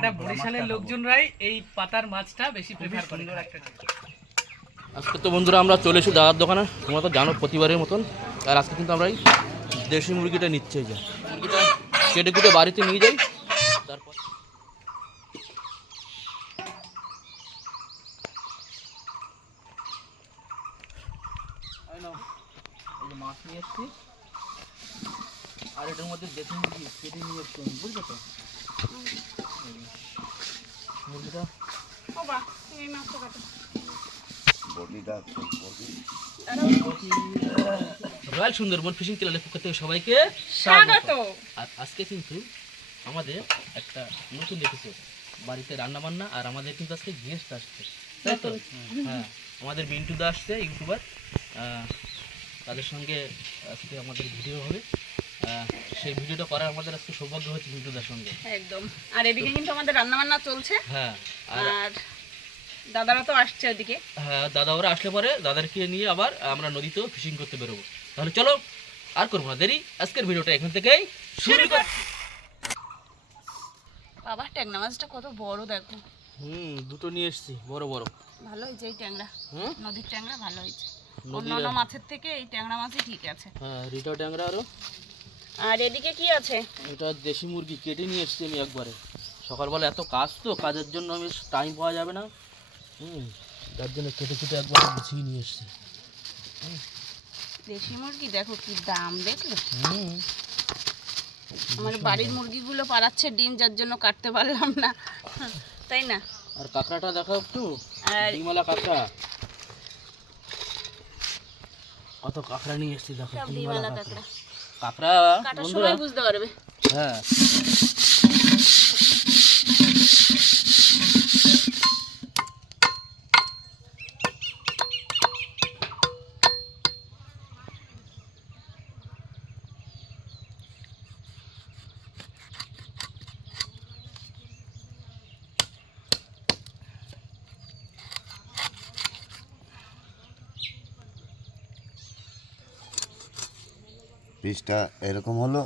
এটা বরিশালের লোকজনরাই এই পাতার মাছটা বেশি প্রেফার করে। আজকে তো বন্ধুরা আমরা চলে এসেছি দাদার দোকানে, তোমরা তো জানো প্রতিবারের মতন। আর আজকে কিন্তু আমরা এই দেশি মুরগিটা নিচ্ছে, যে মুরগিটা কেটে কুটে বাড়িতে নিয়ে যাই। তারপর মাছ নিয়ে এসছি, আর এটার মধ্যে দেশি মুরগি কেটে নিয়ে এসছি, বুঝছো তো মুরগিটা। রয়্যাল সুন্দরবন ফিশিং ক্লাবের পক্ষ থেকে সবাইকে স্বাগত। আর আজকে কিন্তু আমাদের একটা নতুন এপিসোড, বাড়িতে রান্না বান্না। আর আমাদের কিন্তু আজকে গেস্ট আসছে, তাই তো? হ্যাঁ, আমাদের মিন্টু দা আসছে, ইউটিউবার। তাদের সঙ্গে আজকে আমাদের ভিডিও হবে। সেই ভিডিওটা করার আমাদের আজকে সৌভাগ্য হচ্ছে মিন্টু দার সঙ্গে একদম। আর এদিকে কিন্তু আমাদের রান্না বান্না চলছে। হ্যাঁ, আর দাদারা তো আসছে ওদিকে। হ্যাঁ, দাদা ওরা আসলে পরে দাদারকে নিয়ে আবার আমরা নদীতেও ফিশিং করতে বেরোবো। তাহলে চলো আর করবো না দেরি, আজকের ভিডিওটা এখান থেকেই শুরু কর। বাবা, ট্যাংরা মাছটা কত বড় দেখো। দুটো নিয়ে এসেছি, বড় বড়। ভালো হয়েছে এই ট্যাংরা, নদীর ট্যাংরা ভালো হয়েছে। নদীর অন্যান্য মাছের থেকে এই ট্যাংরা মাছই ঠিক আছে। হ্যাঁ, রিটা ট্যাংরা। আরো আর এদিকে কি আছে? এটা দেশি মুরগি কেটে নিয়ে এসেছি আমি একবারে। সকালবেলা এত কাজ, তো কাজের জন্য আমি টাইম পাওয়া যাবে না। তার জন্য কেটে কেটে একবার গুছিয়ে নিয়ে এসেছি। দেশি মুরগি দেখো কি দাম, দেখলো? আমার বাড়ির মুরগিগুলো পাড়াচ্ছে ডিম, যার জন্য কাটতে পারলাম না, তাই না? আর কাঁকড়াটা দেখো একটু, ডিমওয়ালা কাঁকড়া। কত কাঁকড়া নিয়ে এসেছি দেখো, ডিমওয়ালা কাঁকড়া। কাঁকড়া কাটার সময় বুঝতে পারবে। হ্যাঁ, পিসটা এরকম হলো।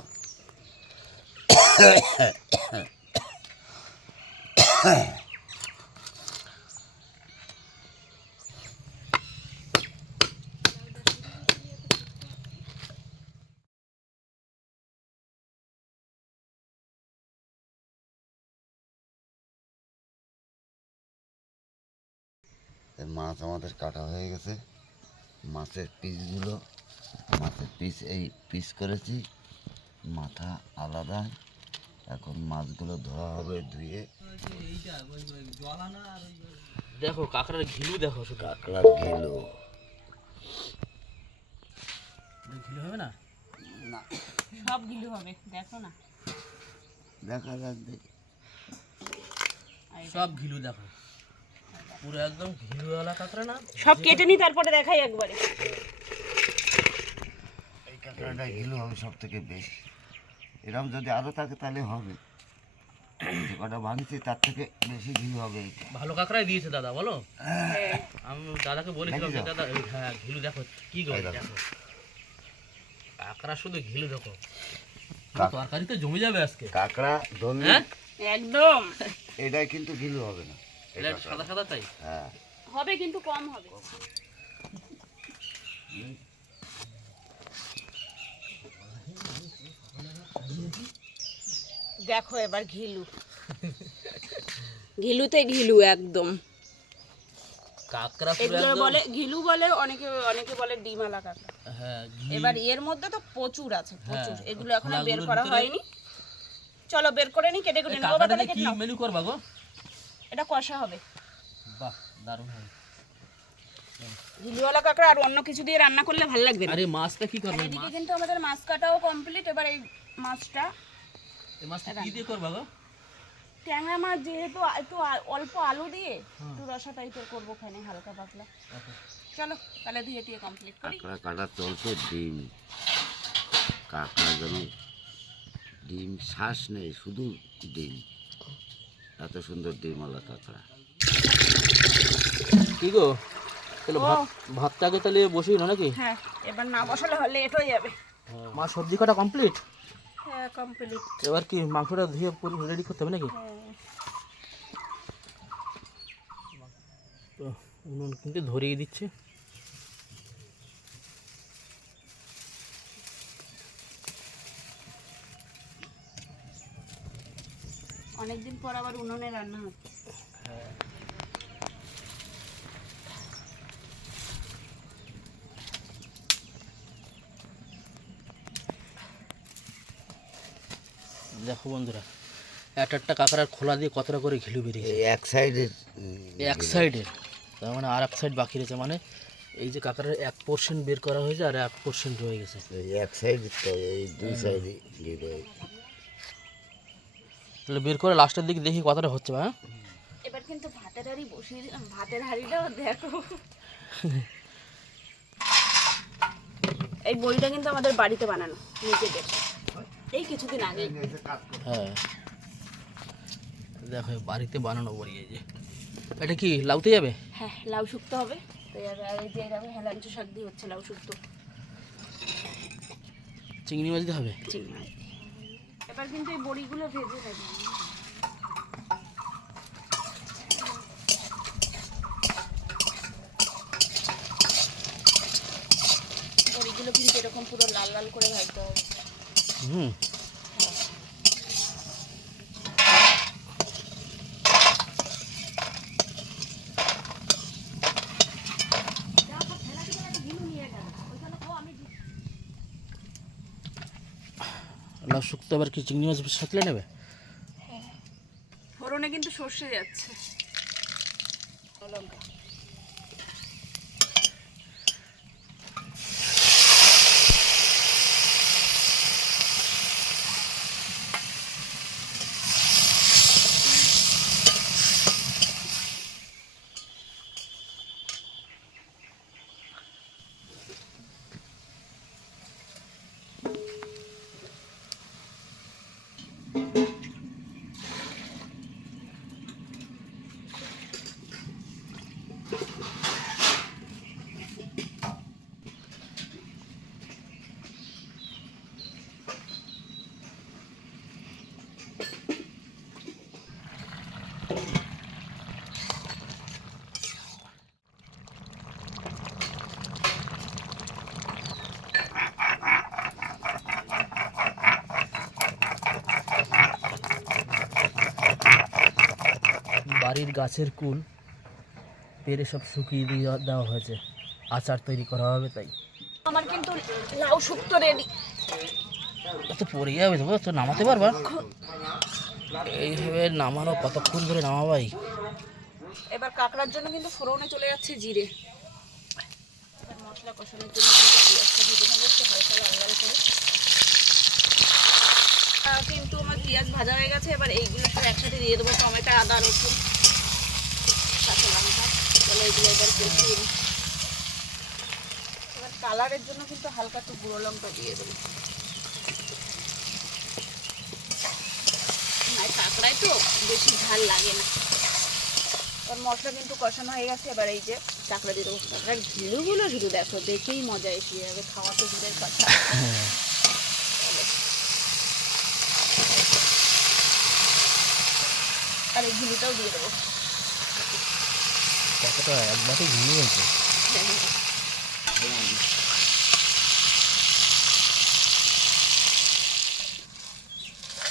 মাছ আমাদের কাটা হয়ে গেছে। মাছের পিস এই পিস করেছি, মাথা আলাদা। এখন মাছগুলো ধোয়া হবে, ধুয়ে। দেখো কাঁকড়ার ঘিলু দেখো, শুধু কাঁকড়ার ঘিলু। ঘিলু হবে না, না সব গিলু হবে, দেখো না। দেখা যাক, দেখি। সব ঘিলু দেখো, পুরো একদম ঘিলুওয়ালা কাঁকড়া না। সব কেটে নি, তারপরে দেখাই একবারে। এই কাঁকড়াটা ঘিলু হবে সব থেকে বেশি। এরকম যদি আরও থাকে তাহলে হবে। যে কটা ভাঙছি তার থেকে বেশি ঘিলু হবে এইটা। ভালো কাঁকড়াই দিয়েছে দাদা, বলো। আমি দাদাকে বলেছিলাম যে দাদা হ্যাঁ ঘিলু দেখো কি গো, দেখো কাঁকড়া শুধু ঘিলু দেখো, তরকারি তো জমে যাবে আজকে। কাঁকড়া ধরলে একদম এটাই কিন্তু ঘিলু হবে না, এটা সাদা সাদা তাই। হ্যাঁ হবে, কিন্তু কম হবে। দেখো এবার ঘিলু, ঘিলুতে ঘিলু একদম। কাঁকড়া এগুলো বলে ঘিলু, বলে অনেকে অনেকে বলে ডিমালা কাঁকড়া। হ্যাঁ, এবার এর মধ্যে তো প্রচুর আছে, প্রচুর। এগুলো এখনো বের করা হয়নি। চলো বের করে নি, কেটে কেটে নেবো। তাহলে কি মেনু করবা গো? এটা কষা হবে। বাহ, দারুণ হবে। ঘিলুওয়ালা কাঁকড়া আর অন্য কিছু দিয়ে রান্না করলে ভালো লাগবে না। আরে মাছটা কি করবে? এদিকে কিন্তু আমাদের মাছ কাটাও কমপ্লিট। এবার এই মাছটা, এই মাছটা কি দিয়ে করবা গো? ট্যাংরা মাছ যেহেতু একটু অল্প আলু দিয়ে একটু রসা টাইপের করবো, খানে হালকা পাতলা। চলো তাহলে ধুয়ে টুয়ে কমপ্লিট করি। কাঁকড়া কাটা চলছে। ডিম কাঁকড়া যেন ডিম শ্বাস নেই, শুধু ডিম। এত সুন্দর ডিমওয়ালা কাঁকড়া। কি গো, তাহলে ভাতটাকে তাহলে বসিয়ে না নাকি? হ্যাঁ, এবার না বসালে লেট হয়ে যাবে। মা সবজি কাটা কমপ্লিট? হ্যাঁ কমপ্লিট। এবার কি মাংসটা ধুয়ে রেডি করতে হবে নাকি? উনুন কিন্তু ধরিয়ে দিচ্ছে। অনেকদিন পর আবার উনুনে রান্না হচ্ছে। দেখো বন্ধুরা, একটা কাঁকড়ার খোলা দিয়ে কতটা করে ঘিলু বেরিয়েছে। এই এক সাইডের এক সাইডের, তার মানে আর এক সাইড বাকি রয়েছে। মানে এই যে কাঁকড়ার 1% বের করা হয়েছে আর 1% রয়ে গেছে। এই এক সাইডের তো এই দুই সাইডে তাহলে বের করে লাস্টের দিকে দেখি কতটা হচ্ছে। হ্যাঁ, এবার কিন্তু ভাতের হাঁড়ি বসিয়ে দিলাম, ভাতের হাঁড়িটাও দেখো। এই বড়িটা কিন্তু আমাদের বাড়িতে বানানো, নিজেদের, এই কিছুদিন আগে। হ্যাঁ দেখো বাড়িতে বানানো বড়ি। এই যে এটা কি লাউতে যাবে? হ্যাঁ, লাউ শুক্তো হবে। তো আর এই যে এরকম হেলাঞ্চু শাক দিয়ে হচ্ছে লাউ শুক্তো। চিংড়ি মাছ দিতে হবে। চিংড়ি মাছ। এবার কিন্তু এই বড়িগুলো ভেজে নেবে। বড়িগুলো কিন্তু এরকম পুরো লাল লাল করে ভাজতে হবে। হুম, লাউ শুক্তো আবার কি চিংড়ি মাছ সাথে নেবে? ফোড়নে কিন্তু সর্ষে যাচ্ছে, লঙ্কা। বাড়ির গাছের কুল পেরে সব শুকিয়ে দিয়ে দেওয়া হয়েছে, আচার তৈরি করা হবে। তাই আমার কিন্তু লাউ শুক্তো রেডি। তো পড়ে যাবে, তো তো নামাতে পারবা? এইভাবে নামানো কতক্ষণ ধরে নামাবাই? এবার কাঁকড়ার জন্য কিন্তু ফোড়নে চলে যাচ্ছে জিরে। এবার মশলা কষানোর জন্য কিন্তু পেঁয়াজটা ভেজে নেবো একটু হালকা লাল লাল করে। কিন্তু আমার পেঁয়াজ ভাজা হয়ে গেছে। এবার এইগুলো সব একসাথে দিয়ে দেবো, টমেটো, আদা, রসুন, কাঁচা লঙ্কা। তাহলে এগুলো এবার কষিয়ে নিই। এবার কালারের জন্য কিন্তু হালকা একটু গুঁড়ো লঙ্কা দিয়ে দেবো। কাঁকড়ায় তো বেশি ঝাল লাগে না। এবার মশলা কিন্তু কষানো হয়ে গেছে। এবার এই যে কাঁকড়া দিয়ে দেবো। কাঁকড়ার ঘিলুগুলো শুধু দেখো, দেখেই মজা এসে যাবে। খাওয়া তো দূরের কথা। আর এই ঘিলুটাও দিয়ে দেবো। কতটা একবারই ঘিরে হয়েছে।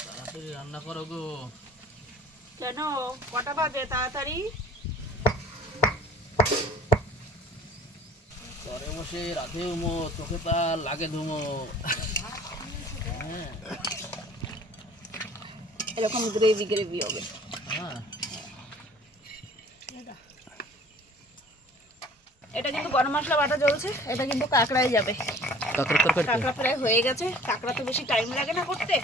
তাড়াতাড়ি রান্না করো গো। কেন, কটা বাজে? তাড়াতাড়ি। ঘরে বসে রাতে ঘুমো, চোখে তার লাগে ধুমো। হ্যাঁ, এরকম গ্রেভি গ্রেভি হবে। হ্যাঁ, এটা কিন্তু গরম মশলা বাটা জ্বলছে। এটা কিন্তু কাঁকড়ায় যাবে। কাঁকড়া তরকারি। কাঁকড়া প্রায় হয়ে গেছে। কাঁকড়া তো বেশি টাইম লাগে না করতে।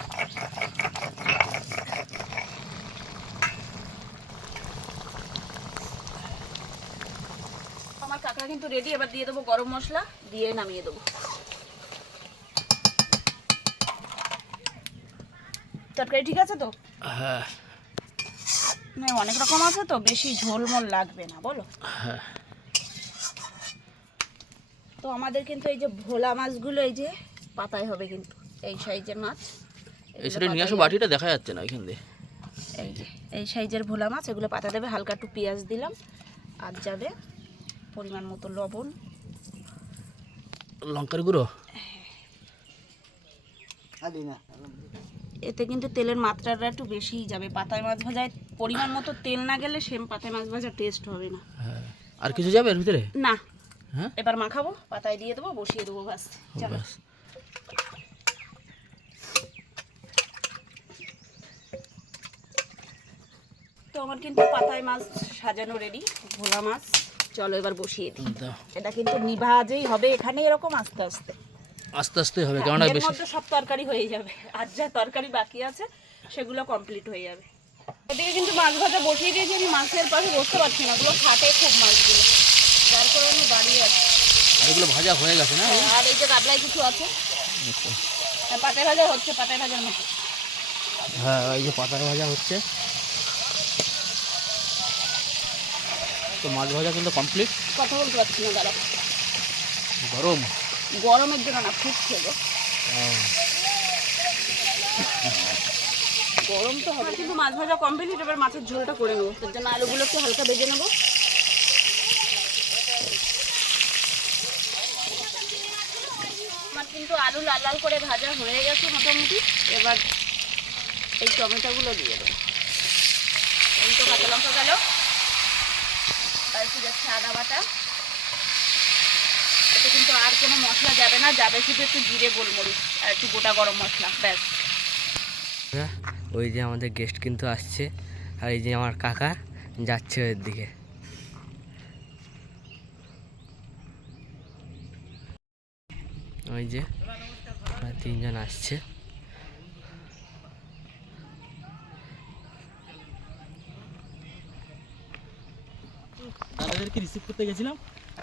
আমার কাঁকড়া কিন্তু রেডি। এবার দিয়ে দেবো গরম মশলা, দিয়ে নামিয়ে দেবো। তরকারি ঠিক আছে তো? হ্যাঁ, না, অনেক রকম আছে তো, বেশি ঝোলমোল লাগবে না, বলো? হ্যাঁ। তো আমাদের কিন্তু এই যে ভোলা মাছগুলো এই যে পাতায় হবে কিন্তু, এই সাইজের মাছ। এই সাইডে নিয়ে আসো, বাটিটা দেখা যাচ্ছে না এখান দিয়ে। এই যে এই সাইজের ভোলা মাছ, এগুলো পাতা দেবে। হালকা একটু পেঁয়াজ দিলাম, আর যাবে পরিমাণ মতো লবণ, লঙ্কার গুঁড়ো। এতে কিন্তু তেলের মাত্রাটা একটু বেশিই যাবে। পাতায় মাছ ভাজায় পরিমাণ মতো তেল না গেলে সেম পাতায় মাছ ভাজার টেস্ট হবে না। হ্যাঁ, আর কিছু যাবে এর ভিতরে? না, হ্যাঁ, এবার মাখাবো, পাতায় দিয়ে দেবো, বসিয়ে দেবো, ব্যাস। চলো। ব্যাস। তো আমার কিন্তু পাতায় মাছ সাজানো রেডি, ভোলা মাছ। চলো এবার বসিয়ে দিই। দাও। এটা কিন্তু নিভাজেই হবে এখানে, এরকম আস্তে আস্তে আস্তে আস্তে হবে, কেননা এর বেশি মধ্যে সব তরকারি হয়ে যাবে, আর যা তরকারি বাকি আছে সেগুলো কমপ্লিট হয়ে যাবে। এদিকে কিন্তু মাছ ভাজা বসিয়ে দিয়েছি, আমি মাছের পাশে বসতে পারছি না, ওগুলো ফাটে খুব মাছগুলো, যার করে আমি দাঁড়িয়ে আছি। আর এগুলো ভাজা হয়ে গেছে না? আর এই যে কাতলায় কিছু আছে, আর পাতায় ভাজা হচ্ছে, পাতায় ভাজার মতো। হ্যাঁ, এই যে পাতার ভাজা হচ্ছে। তো মাছ ভাজা কিন্তু কমপ্লিট। কথা বলতে পারছি না, দাঁড়া। গরম গরমের জন্য না, ফুটছে গো, গরম তো হবে। কিন্তু মাছ ভাজা কমপ্লিট, এবার মাছের ঝোলটা করে নেবো। তার জন্য আলুগুলো একটু হালকা ভেজে নেবো। আমার কিন্তু আলু লাল লাল করে ভাজা হয়ে গেছে মোটামুটি। এবার এই টমেটোগুলো দিয়ে দেবো। এই তো কাঁচা লঙ্কা গেল, আর একটু যাচ্ছে আদা বাটা। এতে কিন্তু আর কোনো মশলা যাবে না, যাবে শুধু একটু জিরে, গোলমরিচ আর একটু গোটা গরম মশলা, ব্যাস। ওই যে আমাদের গেস্ট কিন্তু আসছে, আর এই যে আমার কাকা যাচ্ছে ওর দিকে। ওই যে ওরা তিনজন আসছে। দাদাদেরকে রিসিভ করতে গেছিলাম,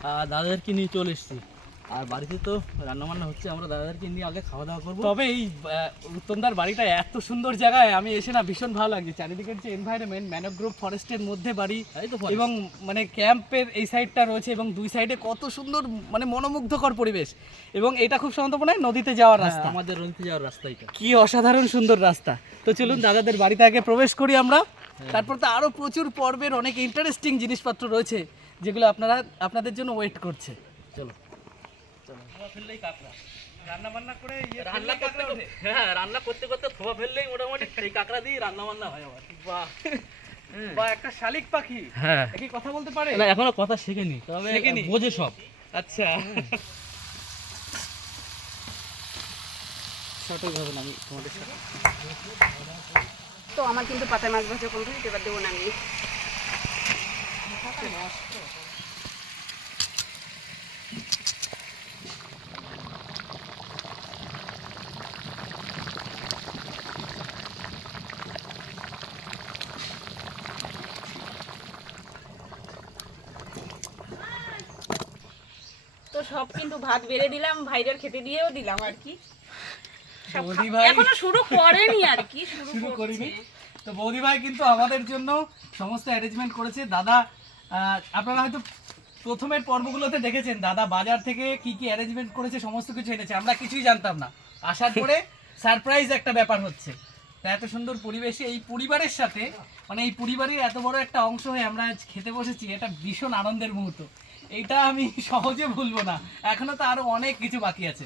আর দাদাদেরকে নিয়ে চলে এসেছি। আর বাড়িতে তো রান্নাবান্না হচ্ছে, আমরা দাদাদেরকে নিয়ে আগে খাওয়া দাওয়া করবো। তবে এই উত্তমদার বাড়িটা এত সুন্দর জায়গায় আমি এসে না ভীষণ ভালো লাগছে। চারিদিকের যে এনভায়রনমেন্ট, ম্যানোগ্রোভ ফরেস্টের মধ্যে বাড়ি, এই তো forest। এবং মানে ক্যাম্পের এই সাইডটা রয়েছে, এবং দুই সাইডে কত সুন্দর মানে মনোমুগ্ধকর পরিবেশ। এবং এটা খুব সম্ভবত মনে হয় নদীতে যাওয়ার হ্যাঁ, রাস্তা। আমাদের নদীতে যাওয়ার রাস্তা এটা। কি অসাধারণ সুন্দর রাস্তা। তো চলুন দাদাদের বাড়িতে আগে প্রবেশ করি আমরা। তারপর তো আরো প্রচুর পর্বের অনেক ইন্টারেস্টিং জিনিসপত্র রয়েছে যেগুলো আপনাদের জন্য ওয়েট করছে। চলো ফেললেই কাঁকড়া রান্না বান্না করে রান্না করতে করতে থোয়া ফেললেই মোটামুটি সেই কাঁকড়া দিয়ে রান্না বান্না হয় আবার। বাহ, বা একটা শালিক পাখি হ্যাঁ, কি কথা বলতে পারে? না এখনো কথা শেখেনি, তবে শেখেনি? বোঝে সব। আচ্ছা, সঠিক হবে না আমি তোমাদের সাথে। তো আমার কিন্তু পাতায় মাছ ভাজা কমপ্লিট, এবার দেবো নামিয়ে। তো সব কিন্তু ভাত বেড়ে দিলাম, ভাইদের খেতে দিয়েও দিলাম আর কি। সব বৌদি ভাই এখনো শুরু করেনি আর কি, শুরু শুরু করিনি। করছে। তো বৌদি ভাই কিন্তু আমাদের জন্য সমস্ত অ্যারেঞ্জমেন্ট করেছে। দাদা আপনারা হয়তো প্রথমের পর্বগুলোতে দেখেছেন দাদা বাজার থেকে কি কি অ্যারেঞ্জমেন্ট করেছে, সমস্ত কিছু এনেছে, আমরা কিছুই জানতাম না। আসার পরে সারপ্রাইজ একটা ব্যাপার হচ্ছে। তা এত সুন্দর পরিবেশে এই পরিবারের সাথে, মানে এই পরিবারের এত বড় একটা অংশ হয়ে আমরা আজ খেতে বসেছি, এটা ভীষণ আনন্দের মুহূর্ত। এইটা আমি সহজে ভুলবো না, এখনো তো আরো অনেক কিছু বাকি আছে।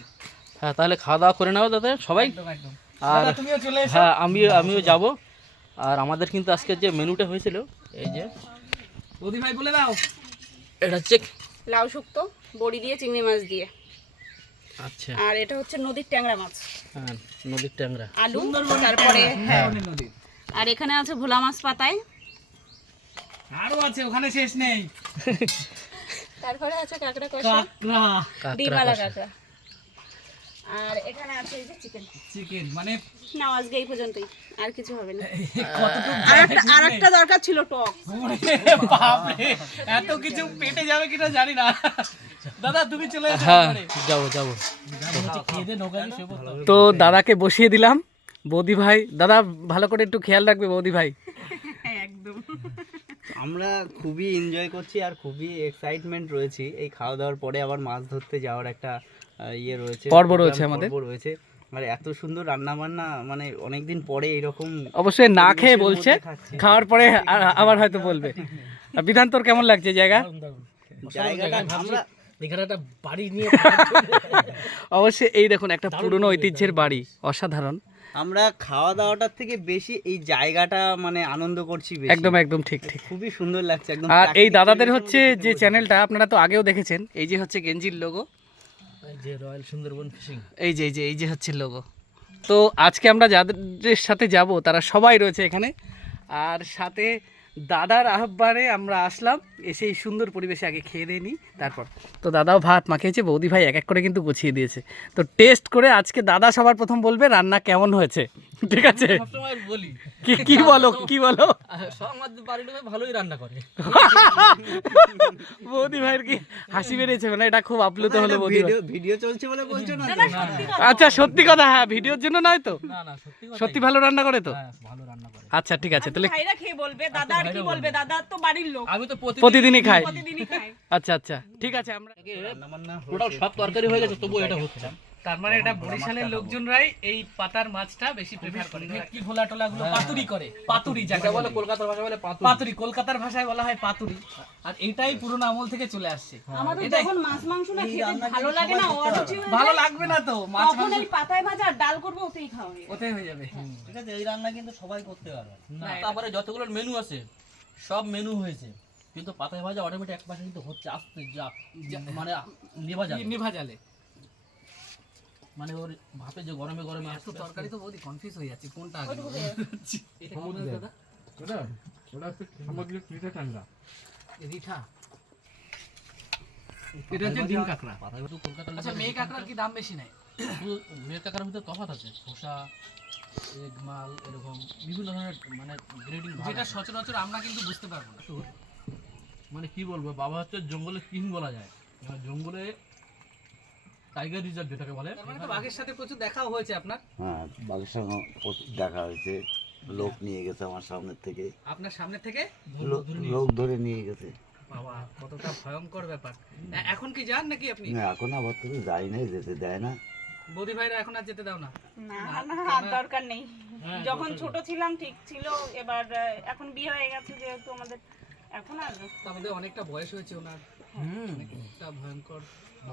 হ্যাঁ, তাহলে খাওয়া দাওয়া করে নাও দাদা সবাই। একদম একদম। আর দাদা তুমিও চলে এসো। হ্যাঁ, আমিও যাব। আর আমাদের কিন্তু আজকে যে মেনুটা হয়েছিল, এই যে বৌদি ভাই বলে দাও। এটা হচ্ছে, লাউ শুক্তো, বড়ি দিয়ে, চিংড়ি মাছ দিয়ে, আচ্ছা আর এটা হচ্ছে নদীর ট্যাংরা মাছ, হ্যাঁ, নদীর ট্যাংরা। আলু, তারপরে হ্যাঁ, নদী আর এখানে আছে ভোলা মাছ পাতায়, আরো আছে, ওখানে শেষ নেই। তারপরে আছে কাঁকড়া কষা, কাঁকড়া, ডিমওয়ালা কাঁকড়া, আর এখানে আছে এই যে চিকেন। চিকেন, মানে না আজকে এই পর্যন্তই, আর কিছু হবে না। কতটুকু আর একটা দরকার ছিল, টক। ওরে বাপরে, এত কিছু পেটে যাবে কিনা জানি না। দাদা তুমি চলে এসো। হ্যাঁ, যাবো। তো দাদাকে বসিয়ে দিলাম। বৌদি ভাই, দাদা ভালো করে একটু খেয়াল রাখবে বৌদি ভাই। একদম। আমরা খুবই এনজয় করছি আর খুবই এক্সাইটমেন্ট রয়েছি। এই খাওয়া দাওয়ার পরে আবার মাছ ধরতে যাওয়ার একটা ইয়ে রয়েছে, পর্ব রয়েছে আমাদের। পর্ব রয়েছে। আর এত সুন্দর রান্না বান্না, মানে অনেকদিন পরে এরকম। অবশ্যই না খেয়ে পরিবেশের বলছে, মধ্যে খাচ্ছি। খাওয়ার পরে আবার হয়তো বলবে। বিধান তোর কেমন লাগছে জায়গা? জায়গাটা আমরা এখানে একটা বাড়ি নিয়ে অবশ্যই এই দেখুন একটা পুরনো ঐতিহ্যের বাড়ি, অসাধারণ। আমরা খাওয়া দাওয়াটার থেকে বেশি এই জায়গাটা মানে আনন্দ করছি বেশি। একদম একদম ঠিক ঠিক। খুবই সুন্দর লাগছে একদম। আর এই প্রাকৃতিক দাদাদের পরিবেশের হচ্ছে মধ্যে যে বসে। চ্যানেলটা আপনারা তো আগেও দেখেছেন, এই যে হচ্ছে গেঞ্জির লোগো, যে রয়্যাল সুন্দরবন ফিশিং। এই যে হচ্ছে লোগো। তো আজকে আমরা যাদের সাথে যাব তারা সবাই রয়েছে এখানে, আর সাথে দাদার আহ্বানে আমরা আসলাম, এসে এই সুন্দর পরিবেশে আগে খেয়ে দিয়ে নিই তারপর। তো দাদাও ভাত মাখিয়েছে, বৌদি ভাই এক এক করে কিন্তু গুছিয়ে দিয়েছে। তো টেস্ট করে আজকে দাদা সবার প্রথম বলবে রান্না কেমন হয়েছে, ঠিক আছে? সবসময় বলি কি বলো কি বলো? সব আমাদের বাড়ির লোক ভালোই রান্না করে। বৌদি ভাইয়ের কি হাসি বেরিয়েছে, মানে এটা খুব আপ্লুত হলো বৌদি ভাই। ভিডিও চলছে বলে বলছো না? আচ্ছা সত্যি কথা, হ্যাঁ ভিডিওর জন্য নয় তো, না না সত্যি কথা, সত্যি ভালো রান্না করে তো? হ্যাঁ ভালো রান্না করে। আচ্ছা ঠিক আছে তাহলে ভাইরা খেয়ে বলবে, দাদা আর কি বলবে, দাদা তো বাড়ির লোক, আমি তো প্রতিদিনই খাই। প্রতিদিনই খায়। আচ্ছা আচ্ছা ঠিক আছে। আমরা রান্নাবান্না টোটাল সব তরকারি হয়ে গেছে, তবুও এটা হচ্ছে না। তার মানে এটা বরিশালের লোকজনরাই এই পাতার মাছটা বেশি প্রেফার করে, ভেটকি ভোলা টোলা গুলো পাতুরি করে, পাতুরি যাকে এটা বলে বলে, কলকাতার ভাষা বলে পাতুরি। পাতুরি কলকাতার ভাষায় বলা হয় পাতুরি। আর এটাই পুরনো আমল থেকে চলে আসছে। আমাদের এটাই যখন মাছ মাংস না খেতে ভালো লাগে না, অরুচি হয়ে ভালো যায়, লাগবে না তো, মাছ তখন মাংস এই পাতায় ভাজা আর ডাল করবো, ওতেই খাওয়া হয়ে যায়। ওটাই হয়ে যাবে। ঠিক আছে, এই রান্না কিন্তু সবাই করতে পারবে। না, তারপরে যতগুলো মেনু আছে সব মেনু হয়েছে, কিন্তু পাতায় ভাজা অটোমেটিক এক পাশে কিন্তু হচ্ছে আস্তে মানে নেভা যাবে, নিভা জালে মানে ওর ভাপে যে গরমে গরমে এত আসতো তরকারি তো বৌদি কনফিউজ হয়ে যাচ্ছে কোনটা আগে ওইটুকু হয়ে যাচ্ছে। এটা কেমন হয়েছে দাদা? রিঠা, এটা হচ্ছে ডিম কাঁকড়া। পাতায় ভাজা কলকাতার আচ্ছা মেয়ে কাঁকড়ার কি দাম বেশি নাই? শুধু মেয়ের কাকার ভিতরে তফাৎ আছে, খোসা এগ মাল এরকম বিভিন্ন ধরনের মানে গ্রেডিং, যেটা সচরাচর আমরা কিন্তু বুঝতে পারবো না। মানে কি বলবো, বাবা হচ্ছে জঙ্গলে কিং বলা যায়, মানে জঙ্গলে টাইগার রিজার্ভ যেটাকে বলে। তার মানে তো বাঘের সাথে প্রচুর দেখাও হয়েছে আপনার? হ্যাঁ, বাঘের সঙ্গে প্রচুর দেখা হয়েছে, লোক নিয়ে গেছে আমার সামনের থেকে, আপনার সামনে থেকে? লোক ধরে নিয়ে গেছে। বাবা কতটা ভয়ঙ্কর ব্যাপার। এখন কি যান নাকি আপনি? না, এখন আবার তো যাই নাই, যেতে দেয় না। বৌদি ভাইরা এখন আর যেতে দাও না? না না আর দরকার নেই, যখন ছোট ছিলাম ঠিক ছিল, এবার এখন বিয়ে হয়ে গেছে যেহেতু আমাদের, এখন আর আমাদের অনেকটা বয়স হয়েছে ওনার, অনেকটা ভয়ঙ্কর।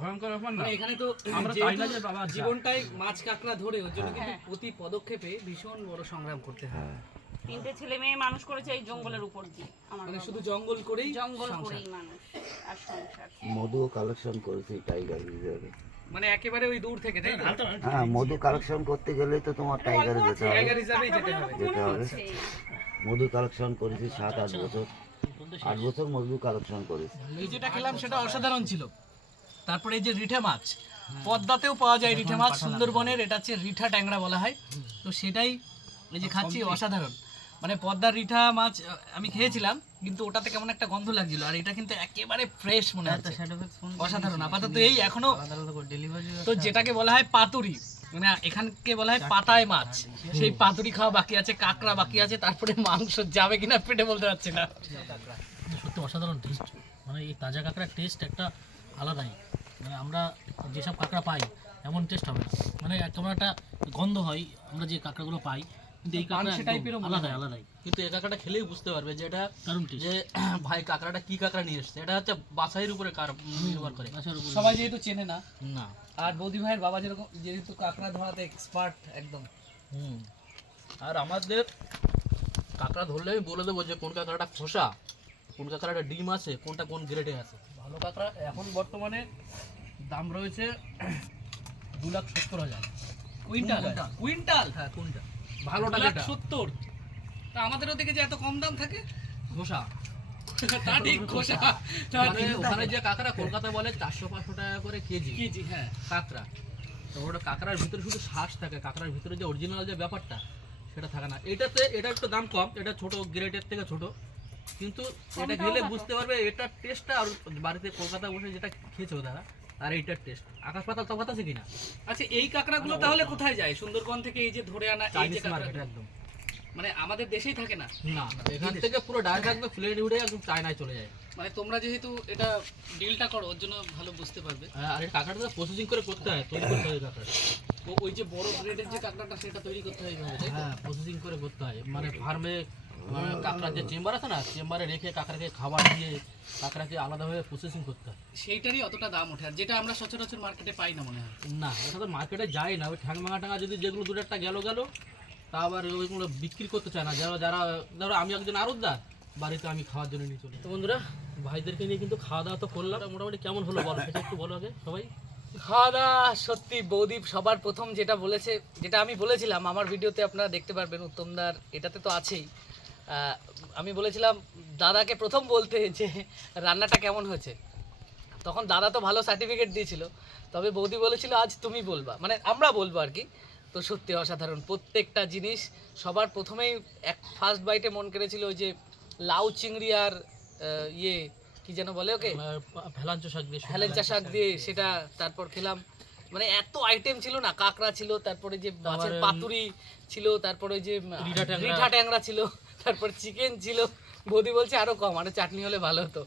ভয়ঙ্কর ব্যাপার না, মানে এখানে তো আমরা যেহেতু চাই না যে বাবা জীবনটাই মাছ কাঁকড়া ধরে, ওর জন্য কিন্তু প্রতি পদক্ষেপে ভীষণ বড় সংগ্রাম করতে হয়। তিনটে ছেলে মেয়ে মানুষ করেছে এই জঙ্গলের উপর দিয়ে, আমার মানে বাবা। শুধু জঙ্গল করেই জঙ্গল সংসার। করেই মানুষ আর সংসার। মধু কালেকশন করেছি টাইগার রিজার্ভে। মানে একেবারে ওই দূর থেকে, তাই তো? হ্যাঁ, মধু কালেকশন করতে গেলে তো তোমার টাইগারে যেতে হবে। টাইগার হিসাবেই যেতে হবে। যেতে হবে। মধু কালেকশন করেছি 7-8 বছর, 8 বছর মধু কালেকশন করেছি। এই যেটা খেলাম সেটা অসাধারণ ছিল। তারপরে এই যে রিঠা মাছ, পদ্মাতেও পাওয়া যায় রিঠা মাছ, সুন্দরবনের এটা হচ্ছে রিঠা ট্যাংরা বলা হয়। তো সেটাই এই যে খাচ্ছি, অসাধারণ। মানে পদ্মার রিঠা মাছ আমি খেয়েছিলাম, কিন্তু ওটাতে কেমন একটা গন্ধ লাগছিল, আর এটা কিন্তু একেবারে ফ্রেশ মনে হচ্ছে, অসাধারণ। আপাতত এই এখনো তো যেটাকে বলা হয় পাতুরি, মানে এখানকে বলা হয় পাতায় মাছ, সেই পাতুরি খাওয়া বাকি আছে, কাঁকড়া বাকি আছে, তারপরে মাংস যাবে কিনা পেটে বলতে পারছি না। সত্যি অসাধারণ টেস্ট, মানে এই তাজা কাঁকড়ার টেস্ট একটা আলাদাই, মানে আমরা যেসব কাঁকড়া পাই এমন টেস্ট হবে না, মানে কেমন একটা গন্ধ হয় আমরা যে কাঁকড়াগুলো পাই, কিন্তু এই কাঁকড়া একদম আলাদাই আলাদাই। কিন্তু এই কাঁকড়াটা খেলেই বুঝতে পারবে যে এটা যে ভাই কাঁকড়াটা কি কাঁকড়া নিয়ে এসছে, এটা হচ্ছে বাছাইয়ের উপরে নির্ভর করে, সবাই যেহেতু চেনে না, না। আর বৌদি ভাইয়ের বাবা যেহেতু কাঁকড়া ধরাতে এক্সপার্ট একদম। আর আমাদের কাঁকড়া ধরলে আমি বলে দেবো যে কোন কাঁকড়াটা খোসা, কোন কাঁকড়াটা ডিম আছে, কোনটা কোন গ্রেডে আছে। ভালো কাঁকড়া এখন বর্তমানে দাম রয়েছে 2,70,000 কুইন্টাল? কুইন্টাল? হ্যাঁ কোনটা ভালোটা যেটা 70। তা আমাদের ওদিকে যে এত কম দাম থাকে? খোসা, তা ঠিক, খোসা। মানে ওখানে যে কাঁকড়া কলকাতা বলে 400-500 টাকা করে কেজি কেজি, হ্যাঁ। কাঁকড়া, তো ওটা কাঁকড়ার ভিতরে শুধু শ্বাস থাকে, কাঁকড়ার ভিতরে যে অরিজিনাল যে ব্যাপারটা সেটা থাকে না। এটা একটু দাম কম, এটা ছোট গ্রেডের থেকে ছোট, কিন্তু এটা খেলে বুঝতে পারবে এটার টেস্টটা আর বাড়িতে কলকাতা বসে যেটা খেয়েছো তারা, আর এইটার টেস্ট আকাশ পাতাল তফাৎ আছে কিনা। আচ্ছা এই কাঁকড়াগুলো তাহলে কোথায় যায়? সুন্দরবন থেকে এই যে ধরে আনা এই যে চাইনিজ কাঁকড়া, মার্কেট একদম, মানে আমাদের দেশেই থাকে না? না এখান থেকে পুরো ডাইরেক্ট একদম ফ্লেট উঠে একদম চায়নায় চলে যায়। মানে তোমরা যেহেতু এটা ডিলটা করো ওর জন্য ভালো বুঝতে পারবে। আর এই কাঁকড়াটা প্রসেসিং করে করতে হয়, তৈরি করতে হয় কাঁকড়া। ওই যে বড় গ্রেডের যে কাঁকড়াটা সেটা তৈরি করতে হয় এইভাবে, তাই তো? হ্যাঁ প্রসেসিং করে করতে হয়, মানে ফার্মে কাঁকড়ার যে চেম্বার আছে না, চেম্বারে রেখে কাঁকড়াকে খাবার দিয়ে কাঁকড়াকে আলাদাভাবে প্রসেসিং করতে হয়। সেইটারই অতটা দাম ওঠে, আর যেটা আমরা সচরাচর মার্কেটে পাই না মনে হয়। না, এটা তো মার্কেটে যায় না। ওই ঠ্যাং ভাঙা টাঙা যদি যেগুলো দু একটা গেল তা আবার ওইগুলো বিক্রি করতে চায় না। যারা ধরো আমি একজন আড়তদার, বাড়িতে আমি খাওয়ার জন্য নিয়ে চলি। তো বন্ধুরা, ভাইদেরকে নিয়ে কিন্তু খাওয়া দাওয়া তো করলাম। মোটামুটি কেমন হলো বলো, সেটা একটু বলো আগে সবাই। খাওয়া দাওয়া সত্যি বৌদি সবার প্রথম যেটা বলেছে, যেটা আমি বলেছিলাম আমার ভিডিওতে আপনারা দেখতে পারবেন, উত্তমদার এটাতে তো আছেই, আমি বলেছিলাম দাদাকে প্রথম বলতে যে রান্নাটা কেমন হয়েছে। তখন দাদা তো ভালো সার্টিফিকেট দিয়েছিল, তবে বৌদি বলেছিল আজ তুমি বলবা, মানে আমরা বলবো আর কি। তো সত্যি অসাধারণ প্রত্যেকটা জিনিস। সবার প্রথমেই ফার্স্ট বাইটে মন কেড়েছিল ওই যে লাউ চিংড়ি আর ইয়ে কি যেন বলে ওকে, হেলাঞ্চা শাক দিয়ে, হেলেঞ্চা শাক দিয়ে সেটা। তারপর খেলাম, মানে এত আইটেম ছিল না, কাঁকড়া ছিল, তারপরে যে মাছের পাতুরি ছিল, তারপরে ওই যে রিঠা ট্যাংরা ছিল, তারপর চিকেন ছিল। বৌদি বলছে আরো কম, আরো চাটনি হলে ভালো হতো।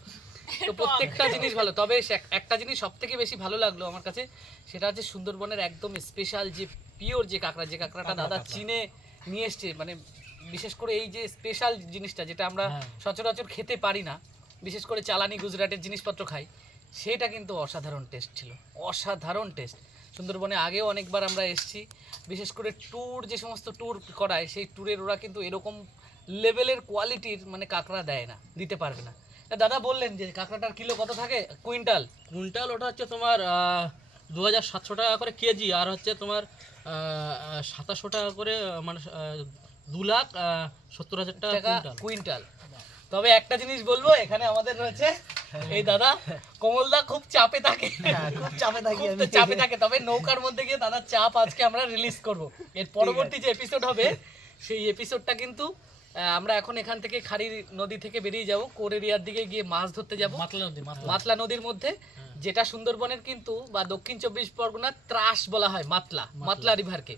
তো প্রত্যেকটা জিনিস ভালো। তবে একটা জিনিস সব থেকে বেশি ভালো লাগলো আমার কাছে, সেটা হচ্ছে সুন্দরবনের একদম স্পেশাল যে পিওর যে কাঁকড়াটা দাদা চিনে নিয়ে এসছে। মানে বিশেষ করে এই যে স্পেশাল জিনিসটা যেটা আমরা সচরাচর খেতে পারি না, বিশেষ করে চালানি গুজরাটের জিনিসপত্র খাই, সেটা কিন্তু অসাধারণ টেস্ট ছিল, অসাধারণ টেস্ট। সুন্দরবনে আগেও অনেকবার আমরা এসেছি, বিশেষ করে ট্যুর যে সমস্ত ট্যুর করায়, সেই ট্যুরের ওরা কিন্তু এরকম লেভেলের কোয়ালিটির মানে কাঁকড়া দেয় না, দিতে পারবে না। দাদা বললেন যে কাঁকড়াটার কিলো কত থাকে, কুইন্টাল ওটা হচ্ছে তোমার 2700 টাকা করে কেজি, আর হচ্ছে তোমার 2700 টাকা করে, মানে 2,70,000 টাকা কুইন্টাল। তবে একটা জিনিস বলবো, এখানে আমাদের রয়েছে এই দাদা কমলদা, খুব চাপে থাকে, খুব চাপে থাকি খুব চাপে থাকে। তবে নৌকার মধ্যে গিয়ে দাদার চাপ আজকে আমরা রিলিজ করব। এর পরবর্তী যে এপিসোড হবে, সেই এপিসোডটা কিন্তু আমরা এখন এখান থেকে খাড়ি নদী থেকে বেরিয়ে যাব, কোর এরিয়ার দিকে গিয়ে মাছ ধরতে যাব, মাতলা নদীর মধ্যে, যেটা সুন্দরবনের কিন্তু বা দক্ষিণ 24 পরগনার ত্রাস বলা হয়, মাতলা রিভারকে।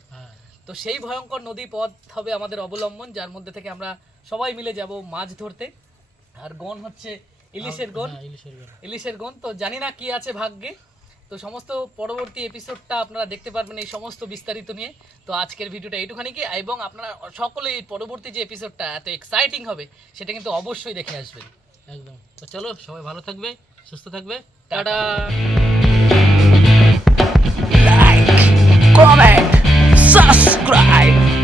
তো সেই ভয়ঙ্কর নদী পথ হবে আমাদের অবলম্বন, যার মধ্যে থেকে আমরা সবাই মিলে যাব মাছ ধরতে। আর গন হচ্ছে ইলিশের গন। তো জানি না কি আছে ভাগ্যে। তো সমস্ত পরবর্তী এপিসোডটা আপনারা দেখতে পারবেন এই সমস্ত বিস্তারিত নিয়ে। তো আজকের ভিডিওটা এইটুখানি কি, এবং আপনারা সকলে এই পরবর্তী যে এপিসোডটা এত এক্সাইটিং হবে, সেটা কিন্তু অবশ্যই দেখে আসবেন। একদম। তো চলো, সবাই ভালো থাকবে, সুস্থ থাকবে, টাটা। Comment, subscribe.